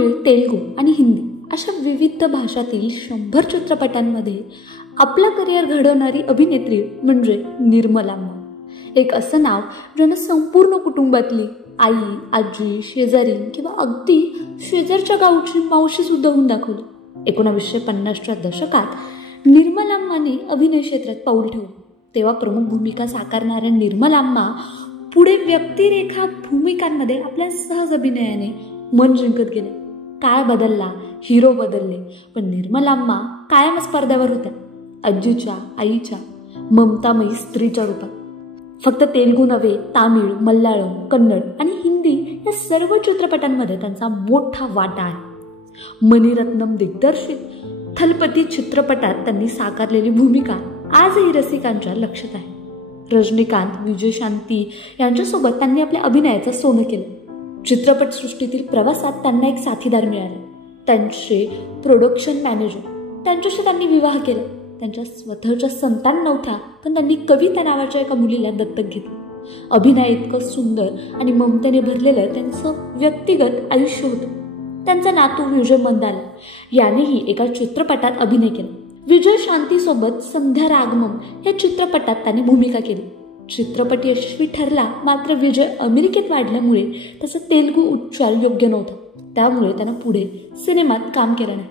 तामिळ, तेलुगू आणि हिंदी अशा विविध भाषातील 100 चित्रपटांमध्ये आपला करिअर घडवणारी अभिनेत्री म्हणजे निर्मलाम्मा. एक असं नाव ज्यानं संपूर्ण कुटुंबातली आई, आजी, शेजारी किंवा अगदी शेजारच्या गावची मावशी सुद्धा होऊन दाखवली. 1950च्या दशकात निर्मलाम्माने अभिनय क्षेत्रात पाऊल ठेवलं. तेव्हा प्रमुख भूमिका साकारणाऱ्या निर्मलाम्मा पुढे व्यक्तिरेखा भूमिकांमध्ये आपल्या सहज अभिनयाने मन जिंकत गेले. काळ बदलला, हिरो बदलले, पण निर्मलाम्मा कायमच पडद्यावर होत्या, आजीच्या, आईच्या, ममतामयी स्त्रीच्या रूपात. फक्त तेलुगू नव्हे, तामिळ, मल्याळम, कन्नड आणि हिंदी या सर्व चित्रपटांमध्ये त्यांचा मोठा वाटा आहे. मणिरत्नम दिग्दर्शित थलपती चित्रपटात त्यांनी साकारलेली भूमिका आजही रसिकांच्या लक्षात आहे. रजनीकांत, विजयशांती यांच्यासोबत त्यांनी आपल्या अभिनयाचं सोनं केलं. चित्रपटसृष्टीतील प्रवासात त्यांना एक साथीदार मिळाला, त्यांचे प्रोडक्शन मॅनेजर. त्यांच्याशी त्यांनी विवाह केला. त्यांच्या स्वतःच्या संतान नव्हत्या, पण त्यांनी कविता नावाच्या एका मुलीला दत्तक घेतलं. अभिनय इतकं सुंदर आणि ममतेने भरलेलं त्यांचं व्यक्तिगत आयुष्य होतं. त्यांचा नातू विजय मंदाला यानेही एका चित्रपटात अभिनय केला. विजय शांतीसोबत संध्या रागमम या चित्रपटात त्यांनी भूमिका केली. चित्रपट यशस्वी ठरला, मात्र विजय अमेरिकेत वाढल्यामुळे त्याचा तेलुगू उच्चार योग्य नव्हता. त्यामुळे त्यानं पुढे सिनेमात काम केलं नाही.